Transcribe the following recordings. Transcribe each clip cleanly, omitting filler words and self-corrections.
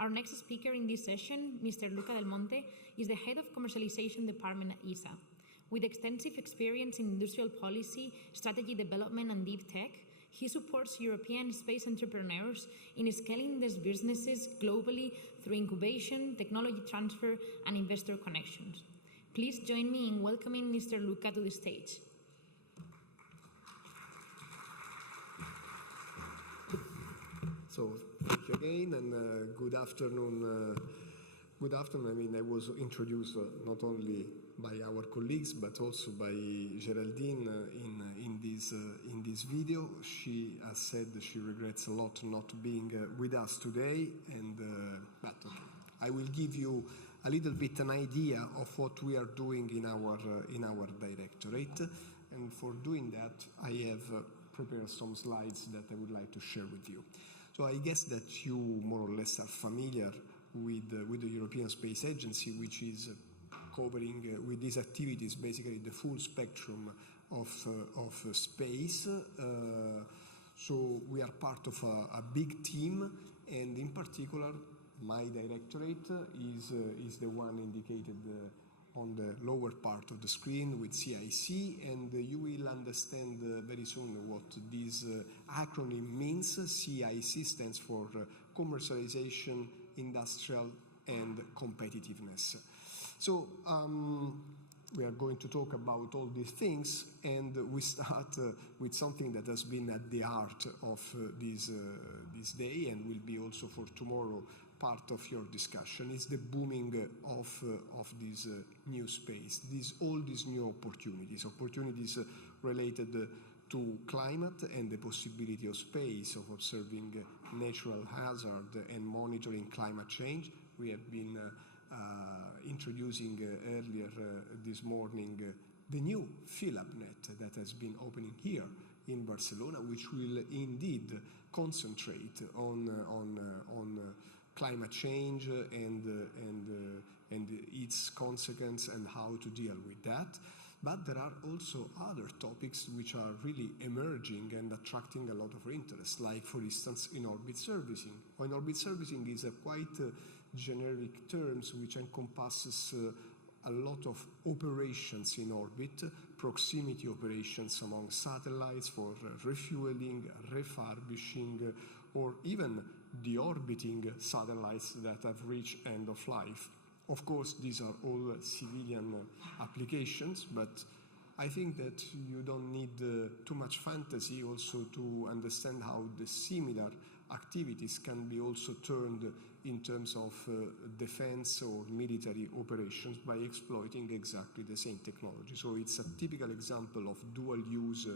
Our next speaker in this session, Mr. Luca del Monte, is the head of Commercialization Department at ESA. With extensive experience in industrial policy, strategy development, and deep tech, he supports European space entrepreneurs in scaling their businesses globally through incubation, technology transfer, and investor connections. Please join me in welcoming Mr. Luca to the stage. So thank you again, and good afternoon. Good afternoon. I mean, I was introduced not only by our colleagues but also by Geraldine in this video. She has said she regrets a lot not being with us today, but okay. I will give you a little bit an idea of what we are doing in our directorate, and for doing that, I have prepared some slides that I would like to share with you. So I guess that you more or less are familiar with the European Space Agency, which is covering with these activities basically the full spectrum of space. So we are part of a big team, and in particular, my directorate is the one indicated on the lower part of the screen with CIC, and you will understand very soon what this acronym means. CIC stands for Commercialization, Industrial, and Competitiveness. So we are going to talk about all these things, and we start with something that has been at the heart of this day and will be also for tomorrow part of your discussion. Is the booming of this new space, all these new opportunities related to climate and the possibility of space, of observing natural hazard and monitoring climate change. We have been introducing earlier this morning the new PhilabNet that has been opening here in Barcelona, which will indeed concentrate on climate change and its consequence and how to deal with that. But there are also other topics which are really emerging and attracting a lot of interest, like, for instance, in-orbit servicing. In-orbit servicing is a quite generic term which encompasses a lot of operations in orbit, proximity operations among satellites for refueling, refurbishing, or even deorbiting satellites that have reached end of life. Of course, these are all civilian applications, but I think that you don't need too much fantasy also to understand how the similar activities can be also turned in terms of defense or military operations by exploiting exactly the same technology. So it's a typical example of dual-use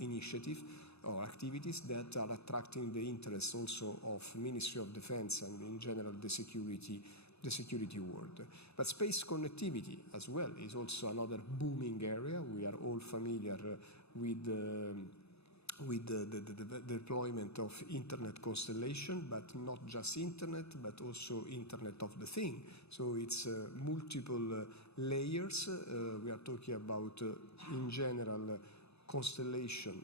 initiative or activities that are attracting the interest also of Ministry of Defense and in general the security world. But space connectivity as well is also another booming area. We are all familiar with the deployment of internet constellation, but not just internet, but also internet of the thing. So it's multiple layers. We are talking about, in general,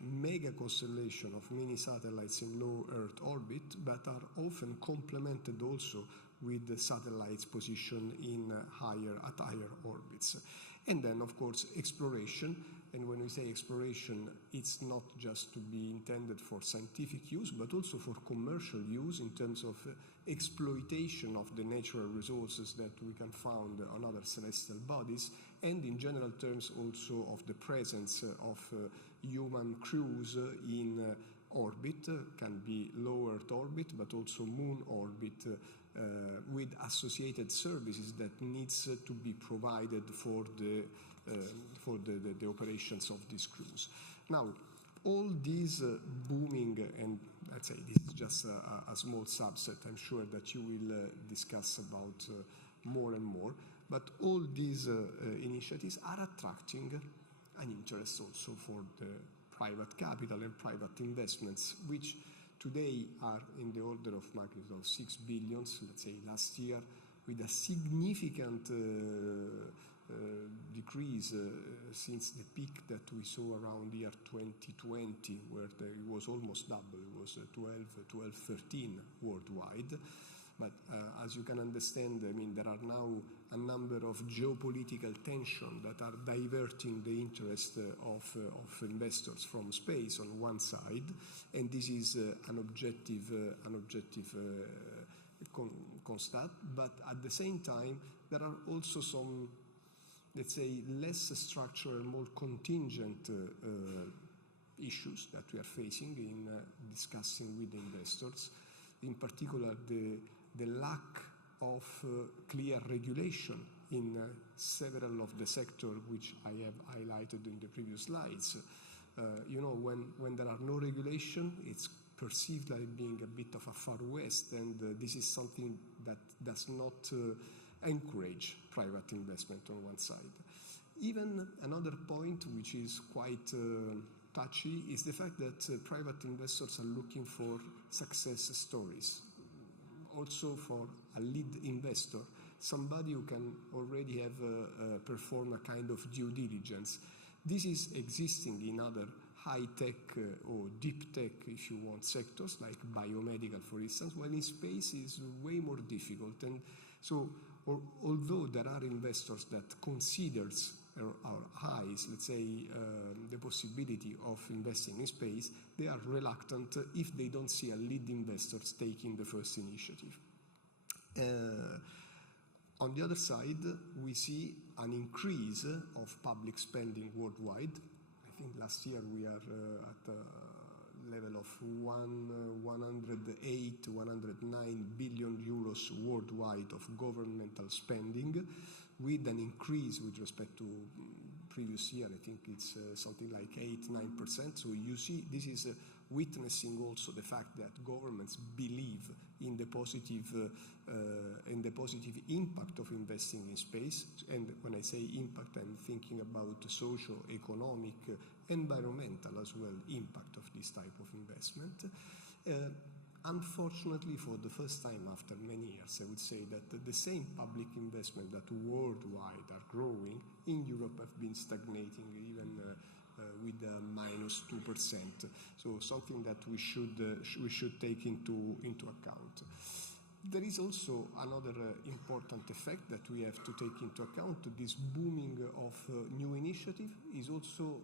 mega constellation of mini satellites in low Earth orbit, but are often complemented also with the satellites positioned at higher orbits. And then, of course, exploration. And when we say exploration, it's not just to be intended for scientific use, but also for commercial use in terms of exploitation of the natural resources that we can find on other celestial bodies, and in general terms also of the presence of human crews in orbit, can be low Earth orbit, but also moon orbit, with associated services that needs to be provided for the operations of these crews. Now, all these booming, and I'd say this is just a small subset, I'm sure that you will discuss about more and more, but all these initiatives are attracting an interest also for the private capital and private investments, which today are in the order of magnitude of 6 billion, let's say last year, with a significant decrease since the peak that we saw around year 2020, where it was almost double. It was 12, 13 worldwide. But as you can understand, I mean, there are now a number of geopolitical tensions that are diverting the interest of investors from space on one side, and this is an objective constat. But at the same time, there are also some, let's say, less structural, more contingent issues that we are facing in discussing with investors. In particular, the lack of clear regulation in several of the sectors which I have highlighted in the previous slides. When there are no regulation, it's perceived like being a bit of a far west, and this is something that does not encourage private investment on one side. Even another point which is quite touchy is the fact that private investors are looking for success stories. Also for a lead investor, somebody who can already have performed a kind of due diligence. This is existing in other high-tech or deep-tech, if you want, sectors like biomedical, for instance, while in space is way more difficult. And so although there are investors that considers or eyes, let's say, the possibility of investing in space, they are reluctant if they don't see a lead investor taking the first initiative. On the other side, we see an increase of public spending worldwide. I think last year we are at a level of 108, 109 billion euros worldwide of governmental spending, with an increase with respect to previous year. I think it's something like 8-9%. So you see, this is witnessing also the fact that governments believe in the positive impact of investing in space. And when I say impact, I'm thinking about social, economic, environmental as well impact of this type of investment. Unfortunately, for the first time after many years, I would say that the same public investment that worldwide are growing in Europe have been stagnating, even with -2%. So something that we should take into account. There is also another important effect that we have to take into account. This booming of new initiative is also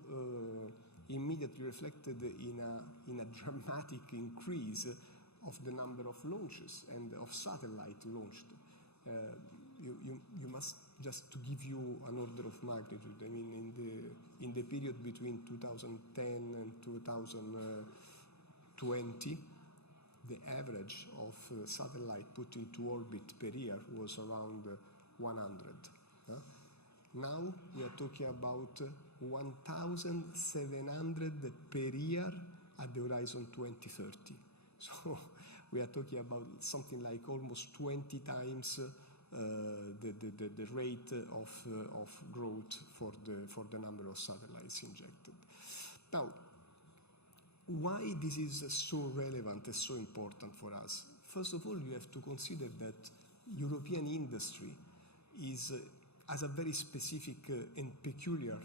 immediately reflected in a dramatic increase of the number of launches and of satellite launched. You must, just to give you an order of magnitude, I mean, in the period between 2010 and 2020, the average of satellite put into orbit per year was around 100. Now we are talking about 1,700 per year at the horizon 2030. So we are talking about something like almost 20 times the rate of growth for the number of satellites injected. Now, why this is so relevant and so important for us? First of all, you have to consider that European industry has a very specific and peculiar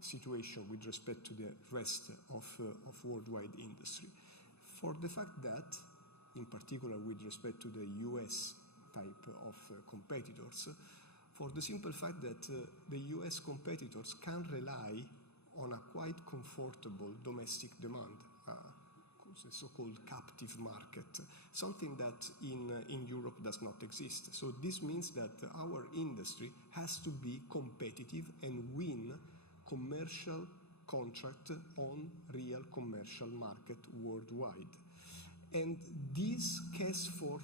situation with respect to the rest of worldwide industry. For the fact that, in particular with respect to the US type of competitors, for the simple fact that the US competitors can rely on a quite comfortable domestic demand, the so-called captive market, something that in Europe does not exist. So this means that our industry has to be competitive and win commercial contract on real commercial market worldwide. And this case for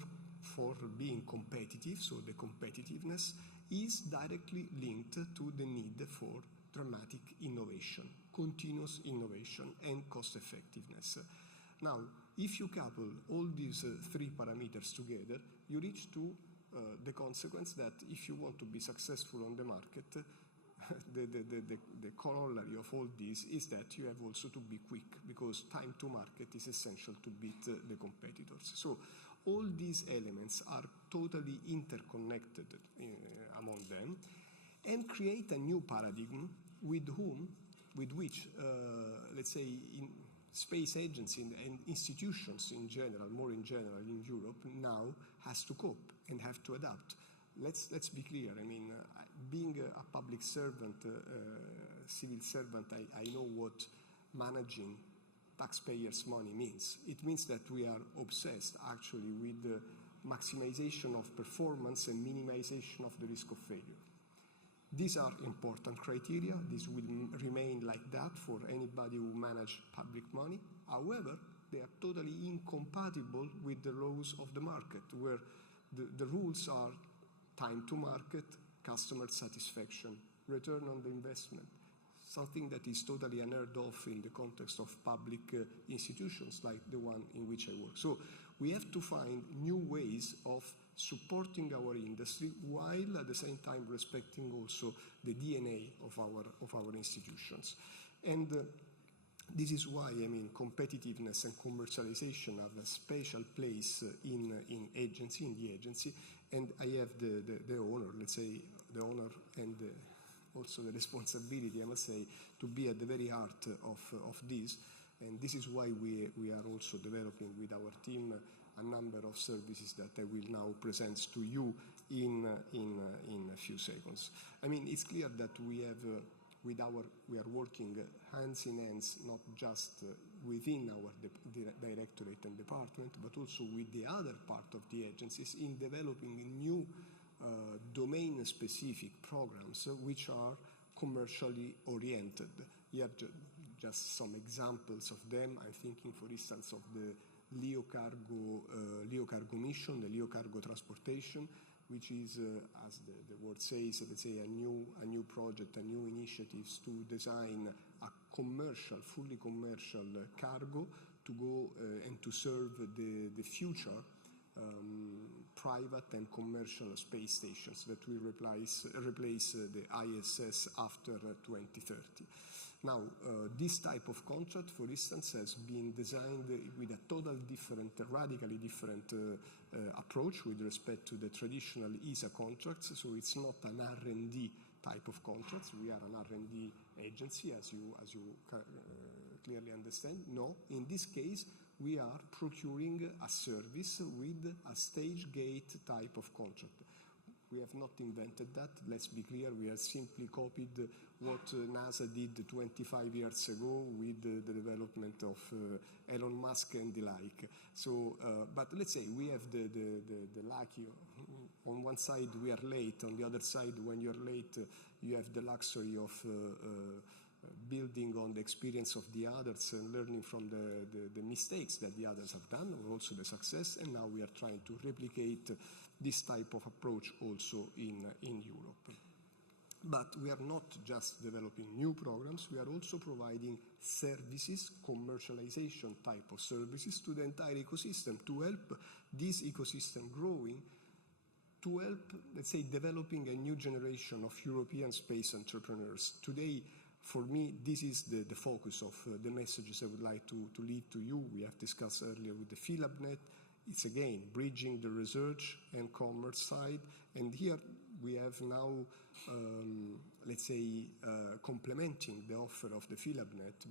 being competitive, so the competitiveness, is directly linked to the need for dramatic innovation, continuous innovation, and cost effectiveness. Now, if you couple all these three parameters together, you reach to the consequence that if you want to be successful on the market, the corollary of all this is that you have also to be quick, because time to market is essential to beat the competitors. So all these elements are totally interconnected among them, and create a new paradigm with which, let's say, space agencies and institutions in general, more in general in Europe, now has to cope and have to adapt. Let's be clear. I mean, being a public servant, civil servant, I know what managing taxpayers' money means. It means that we are obsessed, actually, with the maximization of performance and minimization of the risk of failure. These are important criteria. This will remain like that for anybody who manages public money. However, they are totally incompatible with the laws of the market, where the rules are time to market, customer satisfaction, return on the investment, something that is totally unheard of in the context of public institutions like the one in which I work. So we have to find new ways of supporting our industry while at the same time respecting also the DNA of our institutions. And this is why, I mean, competitiveness and commercialization have a special place in the agency, and I have the honor, let's say, the honor and also the responsibility, I must say, to be at the very heart of this. And this is why we are also developing with our team a number of services that I will now present to you in a few seconds. I mean, it's clear that we are working hands in hands, not just within our directorate and department, but also with the other part of the agencies in developing new domain-specific programs which are commercially oriented. Here are just some examples of them. I'm thinking, for instance, of the LEO cargo mission, the LEO cargo transportation, which is, as the word says, let's say, a new project, a new initiative to design a fully commercial cargo to go and to serve the future private and commercial space stations that will replace the ISS after 2030. Now, this type of contract, for instance, has been designed with a radically different approach with respect to the traditional ESA contracts. So it's not an R&D type of contracts. We are an R&D agency, as you clearly understand. No, in this case, we are procuring a service with a stage gate type of contract. We have not invented that. Let's be clear. We have simply copied what NASA did 25 years ago with the development of Elon Musk and the like. So, but let's say we have the lucky. On one side, we are late. On the other side, when you are late, you have the luxury of building on the experience of the others and learning from the mistakes that the others have done, or also the success. And now we are trying to replicate this type of approach also in Europe. But we are not just developing new programs, we are also providing services, commercialization type of services to the entire ecosystem to help this ecosystem growing, to help, let's say, developing a new generation of European space entrepreneurs. Today, for me, this is the focus of the messages I would like to lead to you. We have discussed earlier with the PhilabNet. It's again bridging the research and commerce side, and here we have now, let's say, complementing the offer of the PhilabNet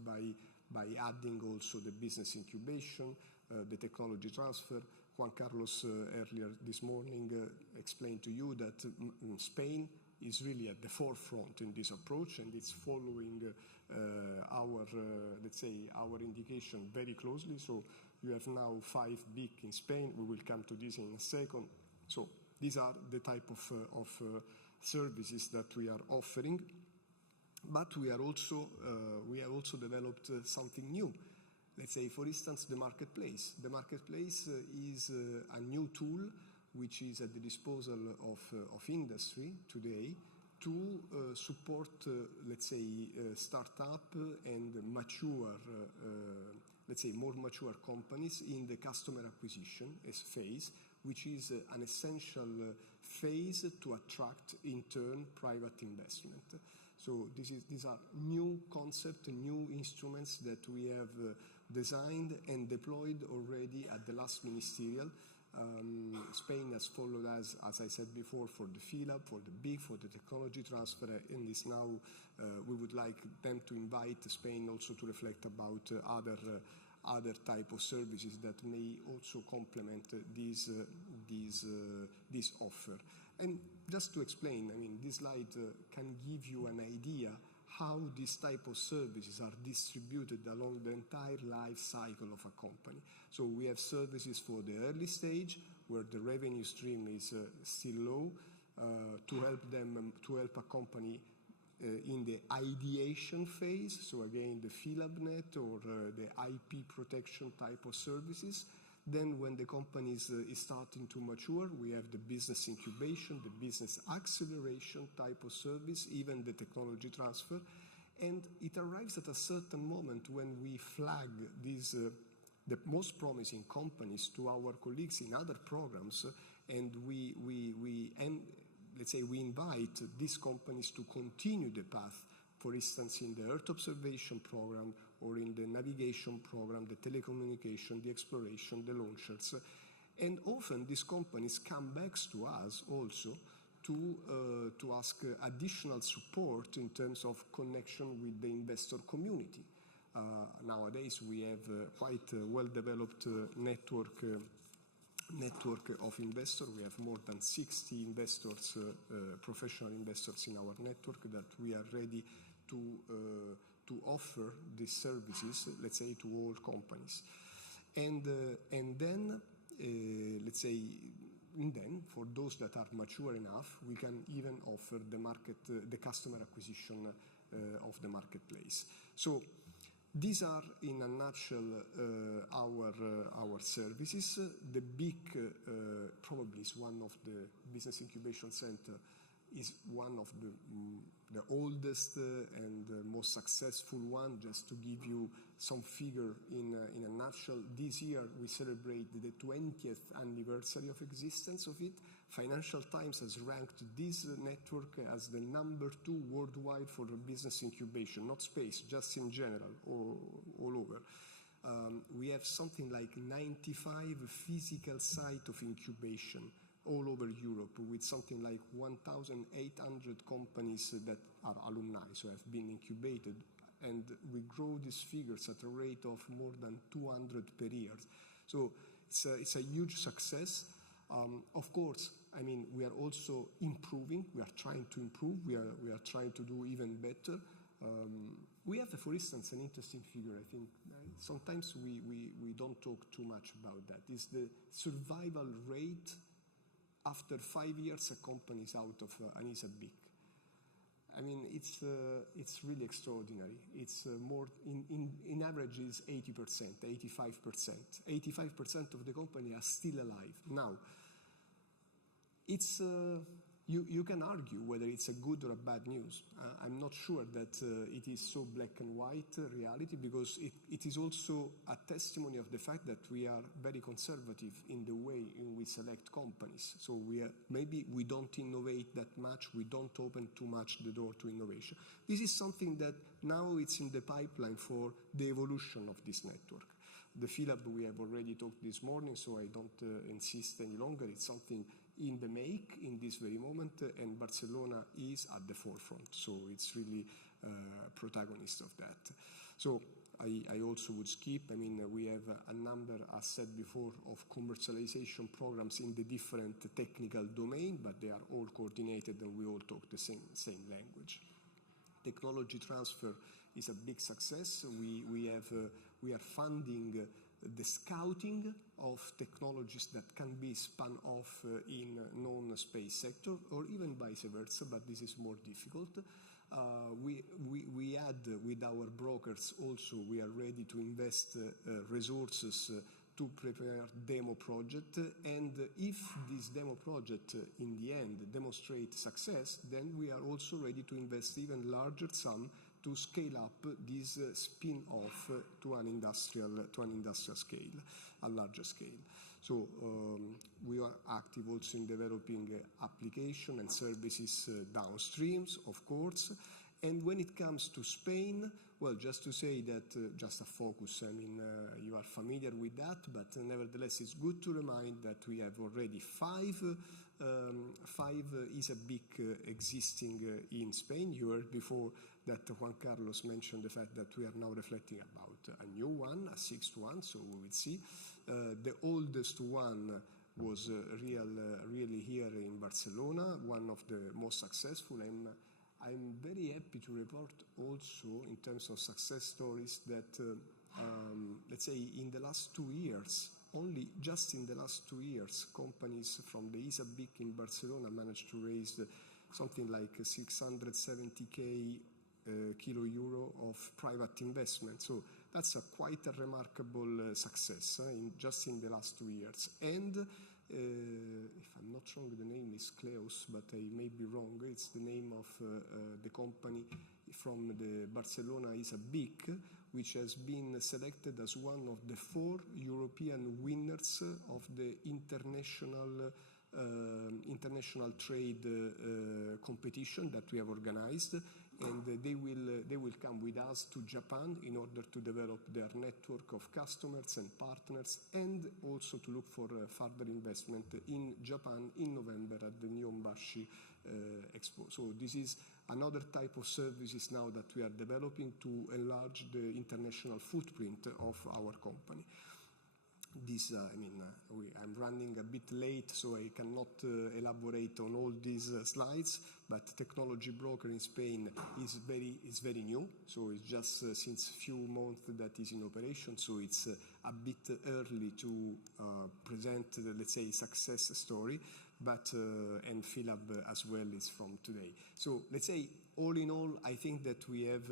by adding also the business incubation, the technology transfer. Juan Carlos earlier this morning explained to you that Spain is really at the forefront in this approach, and it's following our, let's say, our indication very closely. So you have now 5 big in Spain. We will come to this in a second. So these are the type of services that we are offering. But we have also developed something new. Let's say, for instance, the marketplace. The marketplace is a new tool which is at the disposal of industry today to support, let's say, startup and mature, let's say, more mature companies in the customer acquisition phase, which is an essential phase to attract, in turn, private investment. So these are new concepts, new instruments that we have designed and deployed already at the last ministerial. Spain has followed us, as I said before, for the FILAB, for the BIG, for the technology transfer, and is now we would like them to invite Spain also to reflect about other type of services that may also complement this offer. And just to explain, I mean, this slide can give you an idea how these type of services are distributed along the entire life cycle of a company. So we have services for the early stage, where the revenue stream is still low, to help a company in the ideation phase, so again the FILABnet or the IP protection type of services. Then when the company is starting to mature, we have the business incubation, the business acceleration type of service, even the technology transfer. And it arrives at a certain moment when we flag these the most promising companies to our colleagues in other programs, and let's say we invite these companies to continue the path, for instance, in the Earth observation program or in the navigation program, the telecommunication, the exploration, the launchers. And often these companies come back to us also to ask additional support in terms of connection with the investor community. Nowadays we have quite a well-developed network of investors. We have more than 60 investors, professional investors in our network that we are ready to offer these services, let's say, to all companies. And then, let's say, and then for those that are mature enough, we can even offer the customer acquisition of the marketplace. So these are, in a nutshell, our services. The BIC probably is one of the business incubation center, is one of the oldest and most successful one. Just to give you some figure in a nutshell, this year we celebrate the 20th anniversary of existence of it. Financial Times has ranked this network as the #2 worldwide for business incubation, not space, just in general, all over. We have something like 95 physical sites of incubation all over Europe, with something like 1,800 companies that are alumni, so have been incubated, and we grow these figures at a rate of more than 200 per year. So it's a huge success. Of course, I mean, we are also improving. We are trying to improve. We are trying to do even better. We have, for instance, an interesting figure. I think sometimes we don't talk too much about that. It's the survival rate after 5 years a company is out of an ISA BIC. I mean, it's really extraordinary. It's more, in average is 80%, 85%. 85% of the company are still alive. Now, it's, you can argue whether it's a good or a bad news. I'm not sure that it is so black and white reality, because it is also a testimony of the fact that we are very conservative in the way in we select companies. So maybe we don't innovate that much, we don't open too much the door to innovation. This is something that now it's in the pipeline for the evolution of this network. The FILAB we have already talked this morning, so I don't insist any longer. It's something in the make in this very moment, and Barcelona is at the forefront, so it's really protagonist of that. So I also would skip, I mean, we have a number, as said before, of commercialization programs in the different technical domain, but they are all coordinated and we all talk the same language. Technology transfer is a big success. We are funding the scouting of technologies that can be spun off in non-space sector, or even vice versa, but this is more difficult. We add with our brokers also, we are ready to invest resources to prepare demo project, and if this demo project in the end demonstrates success, then we are also ready to invest even larger sum to scale up this spin-off to an industrial scale, a larger scale. So we are active also in developing application and services downstreams, of course. And when it comes to Spain, Well, just to say that, just a focus, I mean, you are familiar with that, but nevertheless it's good to remind that we have already five ISABIC existing in Spain. You heard before that Juan Carlos mentioned the fact that we are now reflecting about a new one, a sixth one, so we will see. The oldest one was really here in Barcelona, one of the most successful, and I'm very happy to report also in terms of success stories that, let's say in the last 2 years, only just in the last 2 years, companies from the ISABIC in Barcelona managed to raise something like 670k kilo euro of private investment. So that's quite a remarkable success just in the last 2 years. And if I'm not wrong, the name is Kleos, but I may be wrong. It's the name of the company from the Barcelona ISABIC, which has been selected as one of the 4 European winners of the international trade competition that we have organized, and they will come with us to Japan in order to develop their network of customers and partners, and also to look for further investment in Japan in November at the Nihonbashi Expo. So this is another type of services now that we are developing to enlarge the international footprint of our company. This, I'm running a bit late, so I cannot elaborate on all these slides, but Technology Broker in Spain is very new, so it's just since few months that is in operation, so it's a bit early to present, let's say, success story, but and Philab as well is from today. So let's say, all in all, I think that we have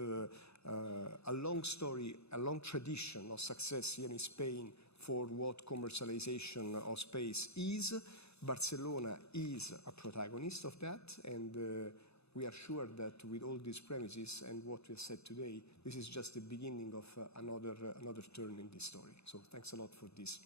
a long story, a long tradition of success here in Spain for what commercialization of space is. Barcelona is a protagonist of that, and we are sure that with all these premises and what we have said today, this is just the beginning of another turn in this story. So thanks a lot for this.